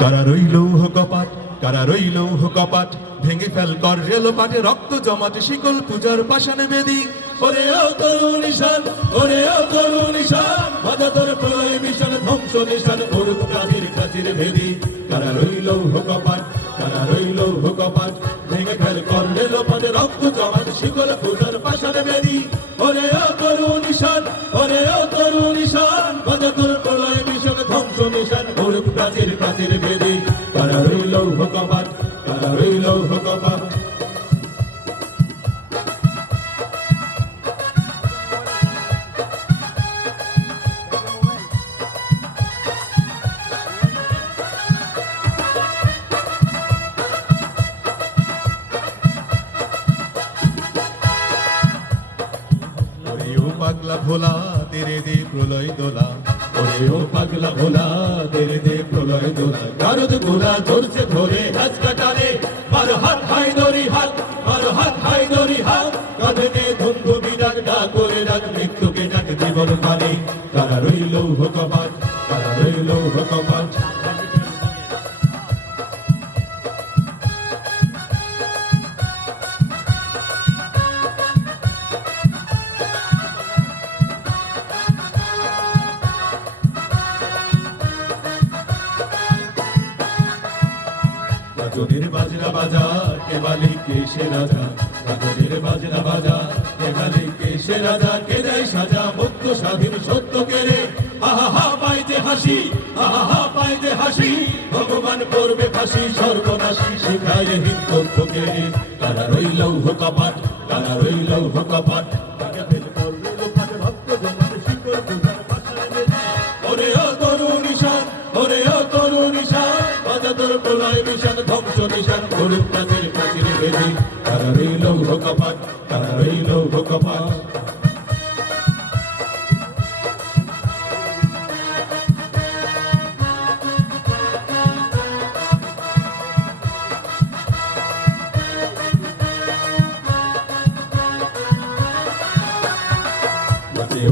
কারা রইল কপাট, কারা রইল কপাট, ভেঙে ফেল কর রেল পাটে রক্ত জমাটে শিকল পূজার পাষাণে বেদি। ওরে ও তরুণ নিশান, ওরে ও তরুণ নিশান, বাজা তোর প্রলয় মিশন ধ্বংস নিশান করুক প্রাচীর প্রাচীর ভেদি। কারা রইল কপাট, কারা রইল কপাট, ভেঙে ফেল কর রেল পাটে রক্ত জমাটে শিকল পূজার পাষাণে বেদি। ওরে ও তরুণ নিশান, ওরে ও তরুণ নিশান, বাজা তোর প্রলয় মিশন ধ্বংস নিশান করুক প্রাচীর প্রাচীর ভেদি। কারা রইল কপাট, কারা রইল কপাট। পাগলা ভোলা তেরে দে প্রলয় দোলা, ওরে ও পাগলা ভোলা তেরে দে প্রলয় দোলা। গারদ গোলা ধরছে ধরে হাত কাটারে, মার হাত হাই দরি হাত, মার হাত হাই দরি হাত, কাঁধে নে ধন্ধু বিরাট ডাক করে ডাক মৃত্যুকে ডাক জীবন মানে। কারা রইল কপাট, কারা রইল কপাট। রাজনের বাজনা বাজা কে মালিক কে সে রাজা, রাজনের বাজনা বাজা কে মালিক কে সে রাজা, কে দেয় সাজা মুক্ত স্বাধীন সত্য কে রে। আহা হা পাই যে হাসি, আহা হা পাই যে হাসি, ভগবান করবে ফাঁসি সর্বনাশী শিখায় হিত তথ্য কে রে। কারা রইল কপাট, কারা রইল কপাট, কারা ফেল করবে লোপাট ভক্ত জমাতে শিকল পূজার পাষাণে বেদি। ওরে ও তরুণ নিশান, ওরে ও তরুণ নিশান, বাজা তোর প্রলয় মিশন ধ্বংস নিশান করুক প্রাচীর প্রাচীর বেদি। কারা রইল কপাট, কারা রইল কপাট।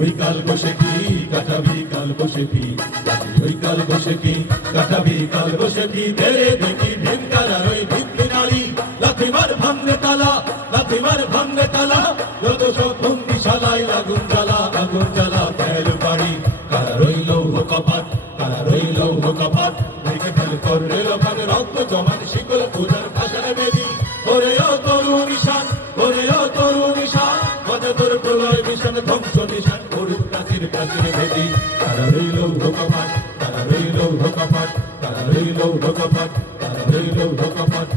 ওই কাল বসে কি কাটাবি কাল বসে কি, ওই কাল বসে কি কাটাবি কাল বসে কি, তেরে দেখি ভেঙ্কারার ওই ভিত্তি নারী, লাথিমার ভাঙলে তালা, লাথিমার ভাঙলে তালা, যত সব বন্দিশালায় আগুন জ্বালা, আগুন জ্বালা ফেল বাড়ি। কারা রইল কপাট, কারা রইল কপাট, ভেঙে ফেল কর রেল পাট রক্ত জমাট শিকল পূজার পাষাণে বেদি। ওরে ও তরুণ নিশান, ওরে ও তরুণ নিশান, বাজা তোর প্রলয় মিশন ধ্বংস নিশান করুক প্রাচীর প্রাচীর ভেদি। কারা রইল কপাট, কারা রইল কপাট, কারা রইল কপাট, কারা রইল কপাট।